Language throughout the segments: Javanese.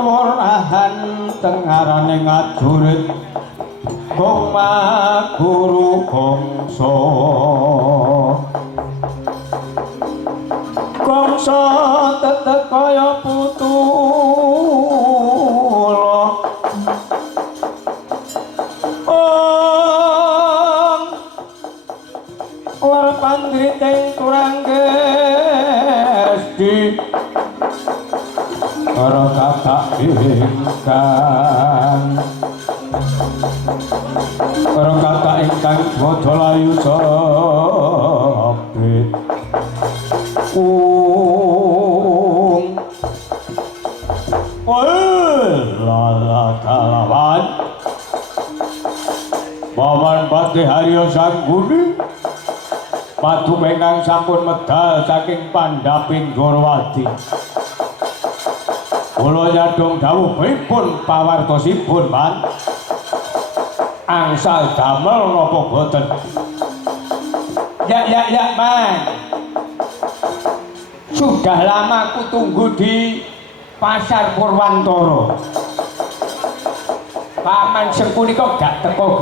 warahan tengarane ngajurit koma guru gongso gongso tetek kaya putula war pandriting kurang gesti para kakak ingkang bojo layu sabit lala kalawan Paman Patih Haryo Sangguni padu ingkang sampun medal saking Pandhaping Gorowati kula nyadong dawuh pripun pawartosipun man angsal damel napa boten ya man sudah lama aku tunggu di pasar Purwantara paman sengkunika gak teko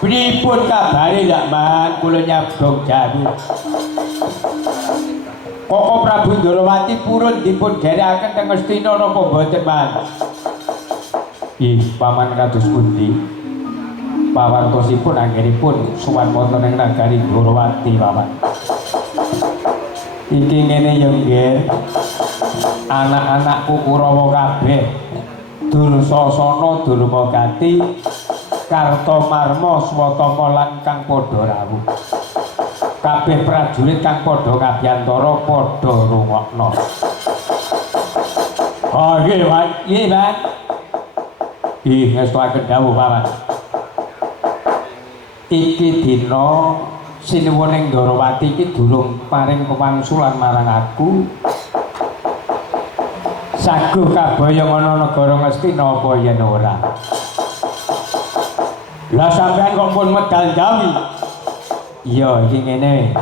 pripun kabare ya man kula nyadong dawuh Koko Prabu Ndorowati purun dipun derekaken teng Ngastina napa boten man? Ih, paman kados pundi? Pawartosipun anggenipun suwan wonten ing nagari Ndorowati, paman. Iki ngene ya nggih. Anak-anakku Kurawa kabeh Dursasana, Durmagati, Kartomarma, Swatama lan kang padha rawuh. Kabeh prajurit kang padha kabyantara padha rungokno. Oh nggih, Pak. Nggih, Pak. Ih, ngestuaken dawuh, Paman. Iki dina Sinuwuning Ndorowati iki durung paring pewangsulan marang aku. Saguh kaboyong ana negara Ngastina apa yen ora. Lah sampean kok pun medal jawi. Iya, iki ngene.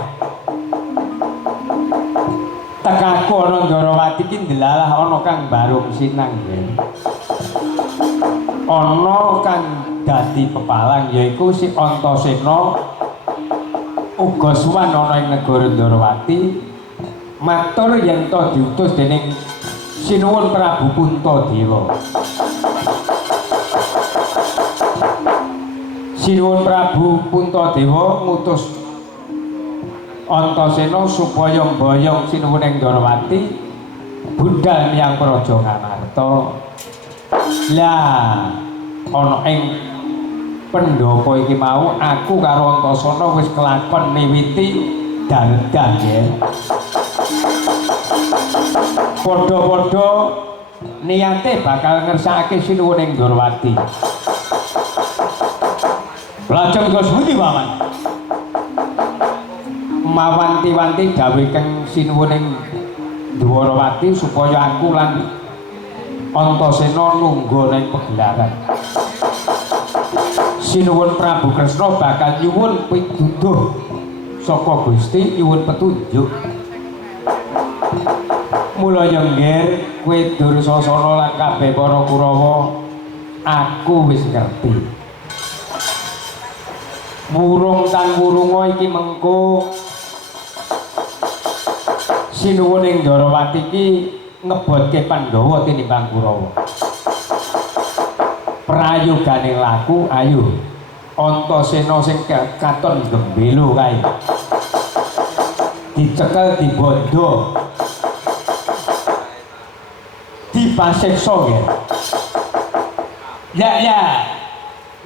Tekaku ana Ndorowati iki ndelalah ana kang barung sinang nggih. Ana kang dadi pepalang yaiku si Antasena uga suwan ana ing negara Ndorowati matur yen to diutus dening Sinuwun Prabu Puntadewa. Sinuwun Prabu Puntadewa ngutus Antasena supaya mboyong Sinuwuning Ndorowati budal miyang Praja Nganarta. Lah ana ing pendhapa iki mau aku karo Antasena wis kelakon miwiti dadah ya. Padha-padha niate bakal ngersakake Sinuwuning Ndorowati. Lajeng Gus Budi Paman mawanti-wanti gawe keng Sinuwuning Ndorowati supaya aku lan Antasena lungguh ning pegelaran. Sinuwun Prabu Kresna bakal nyuwun pituduh saka Gusti, nyuwun petunjuk. Mula nyengger kowe Dursasana lan kabeh para Kurawa aku wis ngerti. Wurung tan wurunga iki mengko Sinuwuning Ndorowati iki ngebotke Pandhawa tinimbang Kurawa. Prayogane laku ayo Antasena sing katon gembelo kae. Dicekel dibondo. Dipaseksa ya. Ya.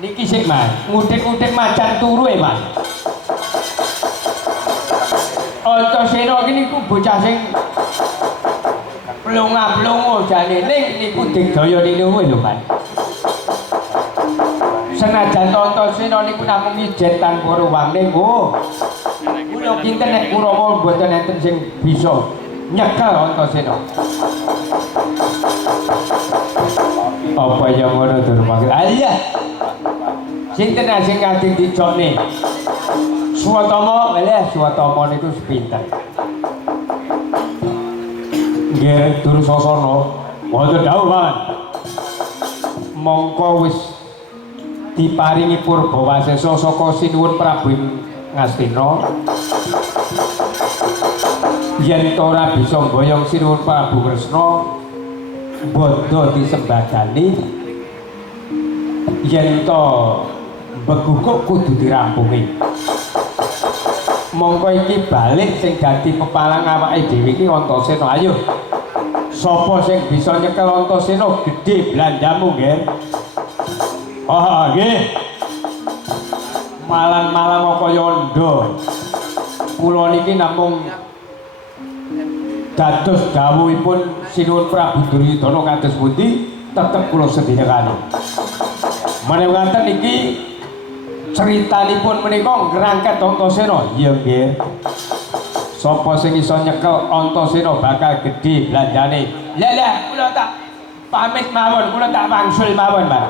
Niki sik, Mas. Ngutik-ngutik macan turu e, Mas. Antasena iki niku bocah sing plunga-plungu jane ning niku digdaya niluwe lho, Mas. Senajan Antasena niku namung ijen tanpa ruwang niku. Kula kinten nek Kurawa mboten enten sing bisa nyekel Antasena. Apa yang ngono Durmagati? Iya. Sinten sing kadung dicokne? Swatama, lha Swatama niku sepinten. Nggih Dursasana wonten dawuh mawon mongko wis diparingi Purbawasesa saka Sinuwun Prabu Ngastina yen to ora bisa mboyong Sinuwun Prabu Kresna bodho disembadani yen to beguguk kudu dirampungi mongko iki balik sing dadi pepalang awake dhewe iki Antasena ayo sapa sing bisa nyekel Antasena gedhe blandamu nggih nggih malang-malang kaya ndha kula niki namung dados dawuhipun Sinuwun Prabu Duryudana kados pundi tetep kula sedhekani menawi iki ceritanipun menika ngrangket Antasena iya nggih sapa sing iso nyekel Antasena bakal gedhe blandane lah kula tak pamit mawon kula tak wangsul mawon Pak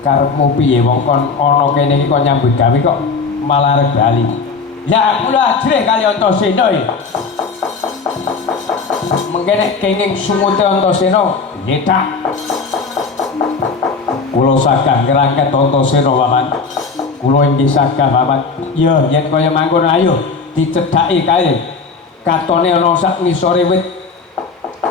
karepmu piye wong kon ana kene iki kok nyambut gawe kok malah arep bali lah kula ajrih kali Antasena mengkene kenging sumute Antasena nyetak kula sagah ngrangket Antasena Paman kula inggih sagah Paman ya yen kaya mangkon ayo dicedhaki kae katone ana sak ngisore wit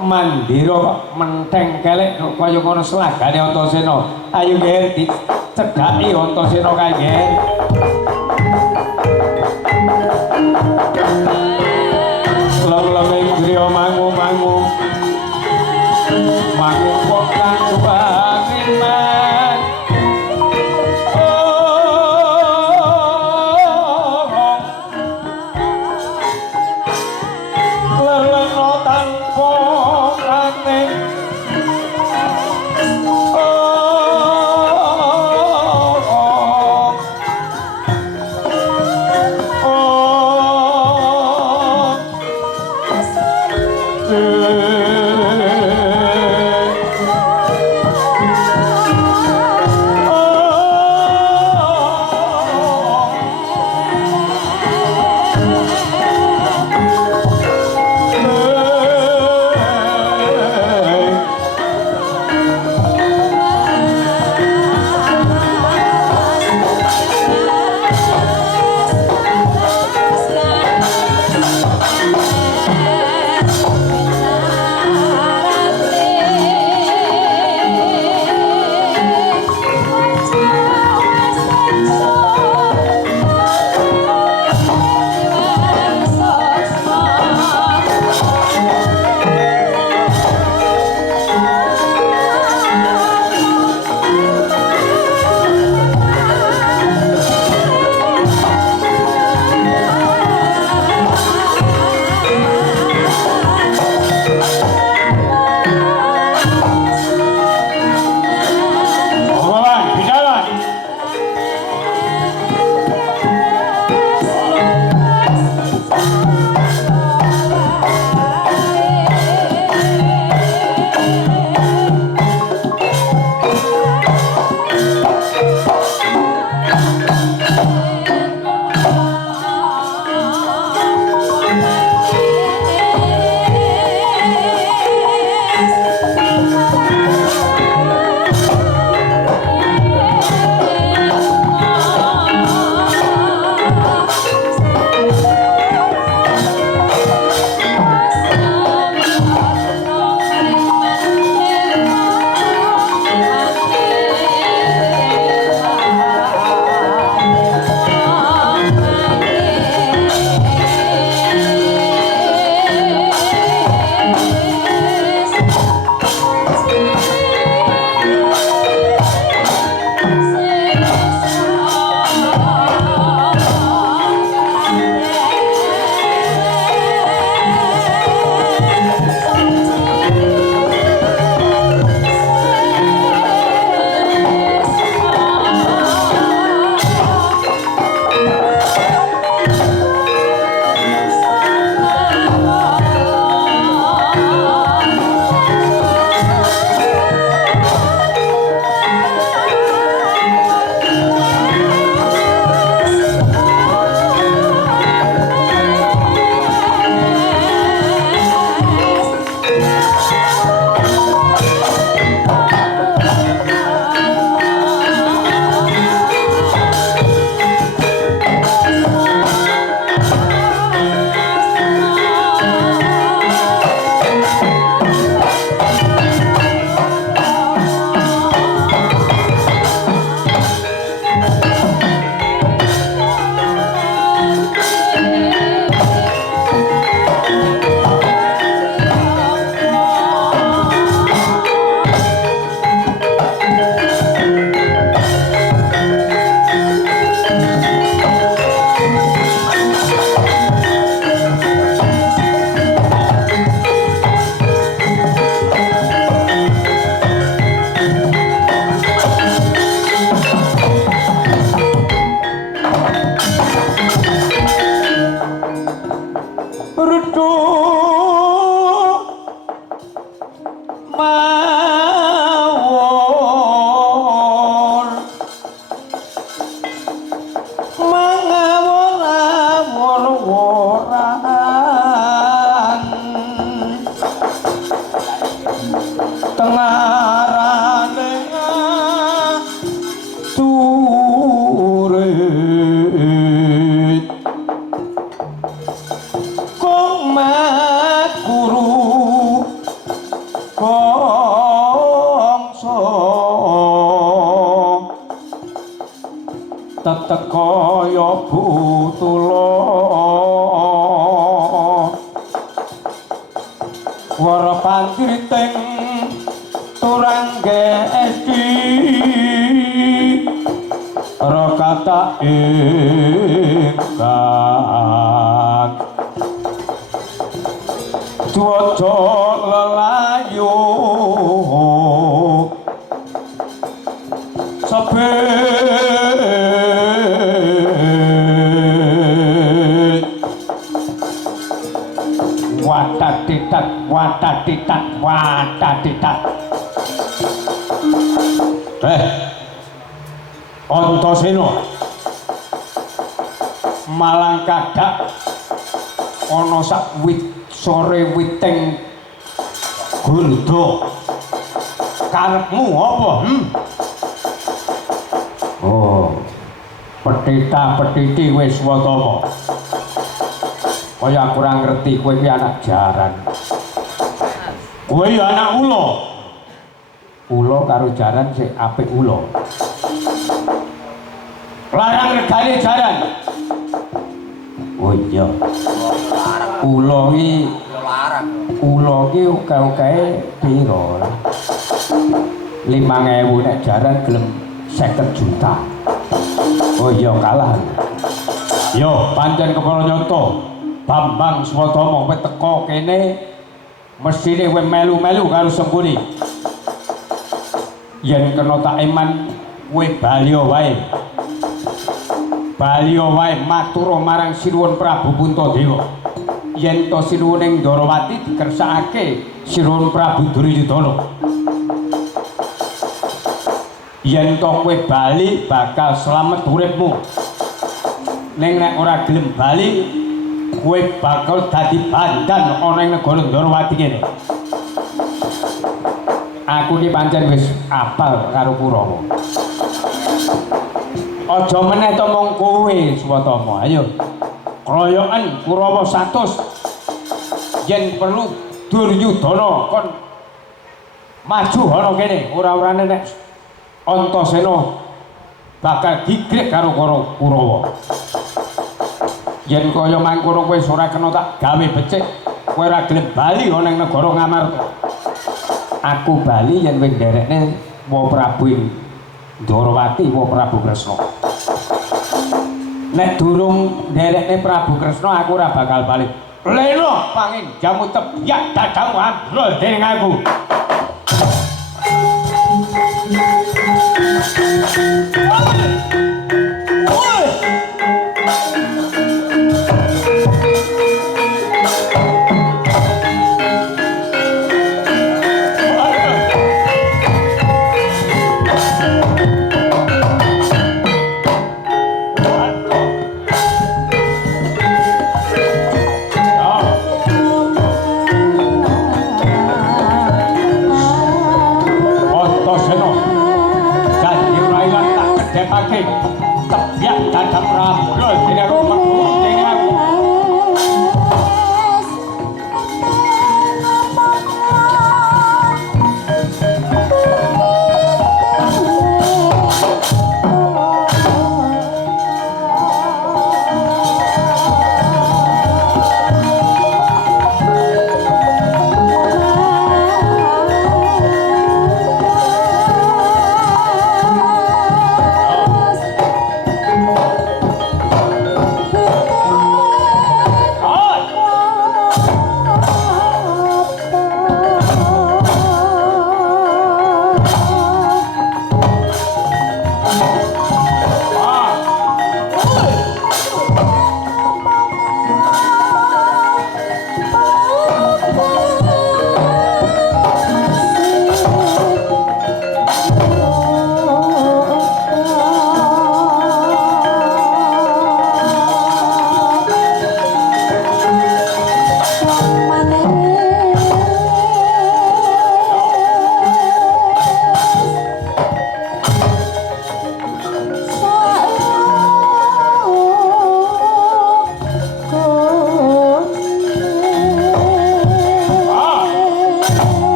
mandira kok menteng kelek kaya ngono slagane Antasena ayo nggih dicedhaki Antasena kae nggih leleme griya mangu-mangu mangu kok kang mawon mangawon-awon-woran tengarane turit kong mat guru bangsa teteka ya butula wara pandriting turangge esti rakata ingkang cuaca lelayu sabet watatitat watatitat watatitat Antasena malang kadak ana sak wit sore witing gulda karepmu apa oh petita-petiti wis watama kaya kurang ngerti kowe iki anak jaran kowe ya anak ula karo jaran sik apik ula larang regane jaran oh iya ula iki oke-oke piro lah 5.000 nek jaran gelem 50 juta oh iya kalah yo pancen kepala nyoto Bambang Swatama kowe teko kene mesine kowe melu-melu karo Sengkuni yen kena tak eman kowe balya wae matur marang Sinuwun Prabu Puntadewa yen to sinuwuning Ndarawati dikersakake Sinuwun Prabu Duryudana yen to kowe bali bakal slamet uripmu ning nek ora gelem bali kowe bakal dadi bandan ana ing negara Ndarawati kene aku ki pancen wis apal karo Kurawa aja meneh to mung kowe Swatama ayo kroyoken Kurawa 100 yen perlu Duryudana kon maju ana kene ora-orane nek Antasena bakal digrek karo Kurawa yen kaya mangkono kowe ora kena tak gawe becik kowe ora gelem bali ana ing negara Ngamarta aku bali yen kowe nderekne Wa Prabu Ndarawati Wa Prabu Kresna nek durung nderekne Prabu Kresna aku ora bakal bali leno pangin jamu tebyak dadamu ambrol dening aku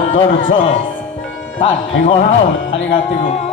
Antarja tanding ora aning atiku.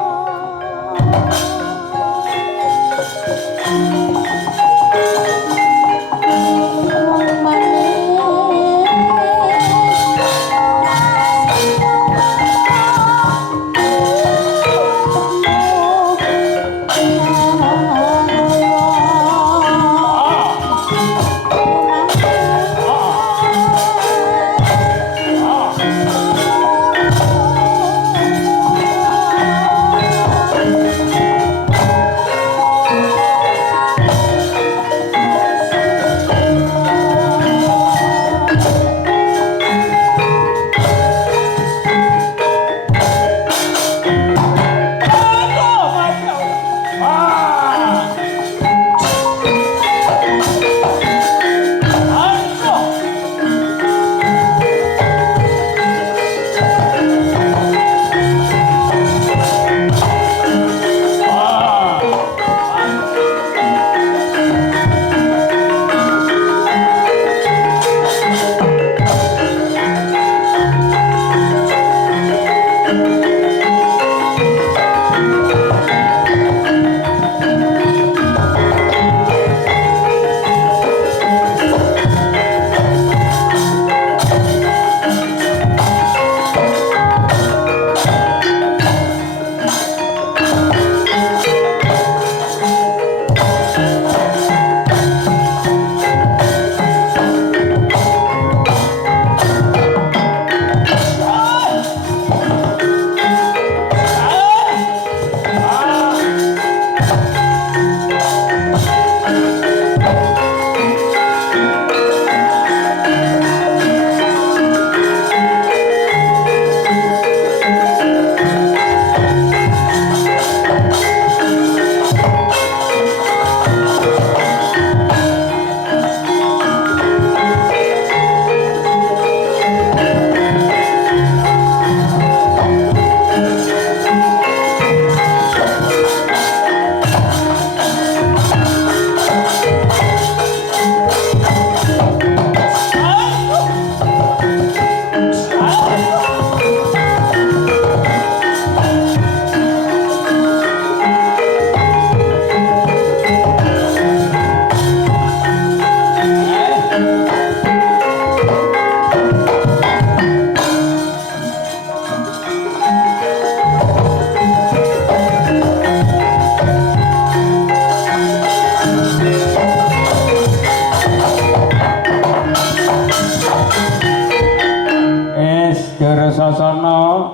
Sasana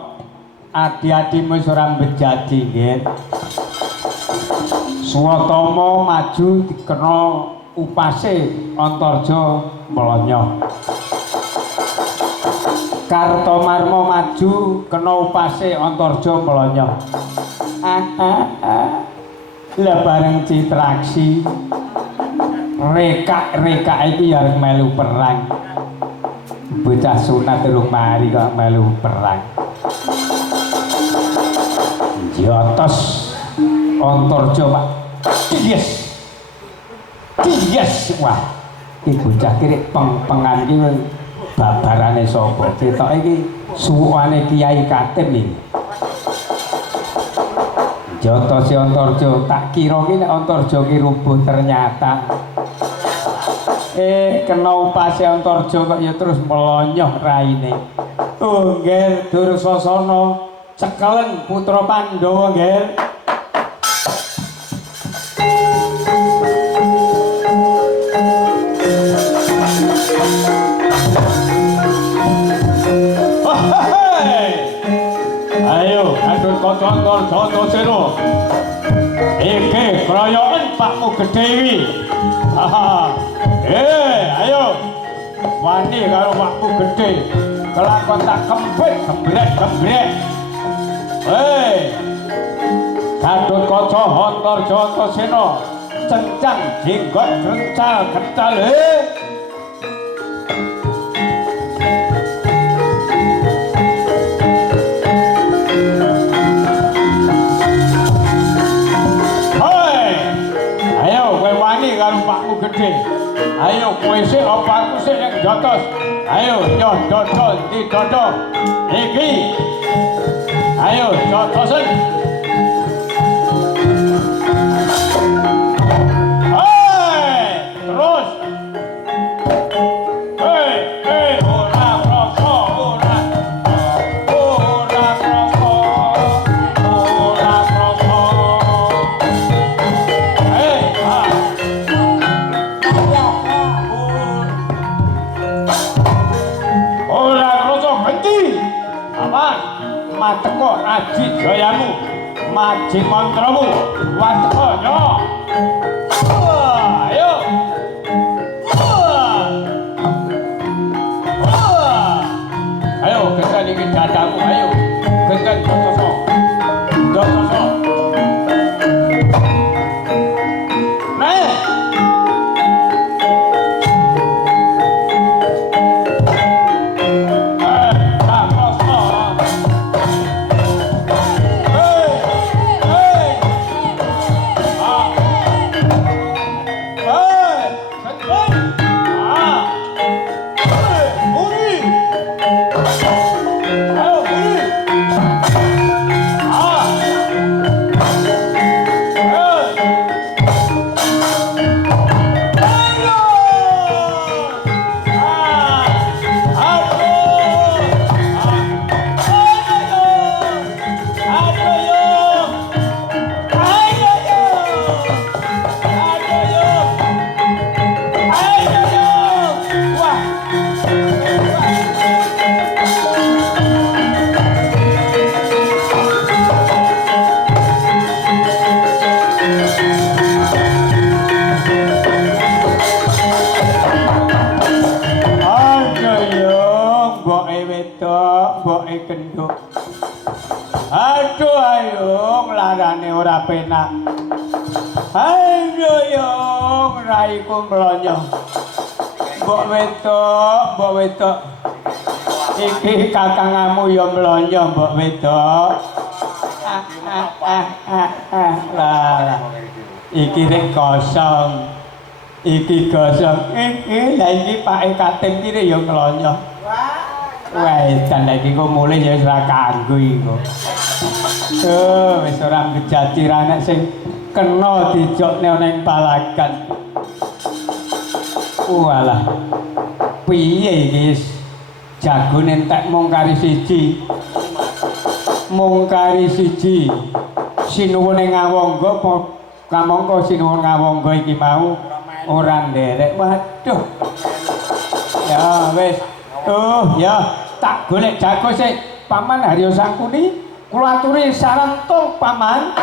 adi-adimu ora mbejadi nggih. Swatama maju dikena upase Antarja mlonyoh. Kartomarma maju kena upase Antarja mlonyoh. Lah bareng Citraksi rekak-rekak iki arep melu perang. Bocah sunat telung mari kok melu perang. Jotos Antarja Pak. Yes. Wah, iki bocah kirek peng-pengan iki babarane sapa? Ketoke iki suwane Kiai Katim iki. Jotos Antarja tak kira ki nek Antarja ki rubuh ternyata. Kena upase Antarja kok ya terus melonyoh raine. Nggih Dursasana cekelen putra Pandhawa nggih. Ayo atur kanca Antarja iki kroyoken Pakmu Gedhe iki. Ayo wani karo Pakmu Gedhe kelakon tak kempit gembrek. Gatut Kaca Antarja Antasena cencang jenggot gencal. Pakmu Gedhe. Ayo kowe sik apa aku sik nek jotos. Ayo nyoh dodol di dodol. Iki. Ayo, cocosen. Hei, terus. Hei, ora krasa, ora. Ora krasa. Ora krasa. Hei, ora krasa genti. Apa? Mateko aji jayamu, maji mantramu, wateko yo. Ayo. Ayo, genten iki dadamu, ayo. Genten dotoso. Dotoso. Nek. Boke kenduk. Aduh ayo larane ora penak. Aduh yo raiku mlonyo. Mbok wedok. Iki kakangmu yo mlonyo mbok wedok. Lah. Iki rek kosong. Iki kosong. Lah iki pake kating kire yo mlonyo. Wah, dan lagi kok mulai ya ora kanggo iku. Wis ora ngejati anak sing kena dijokne ning palagan. Walah. Piye iki jagone entek mung kari siji. Mung kari siji. Sinuwune ngawangga apa kamangka sinuwun ngawangga iki mau ora nderek. Waduh. Ya wis. Ya tak golek jago sik Paman Haryo Sangkuni kula aturi sarantung Paman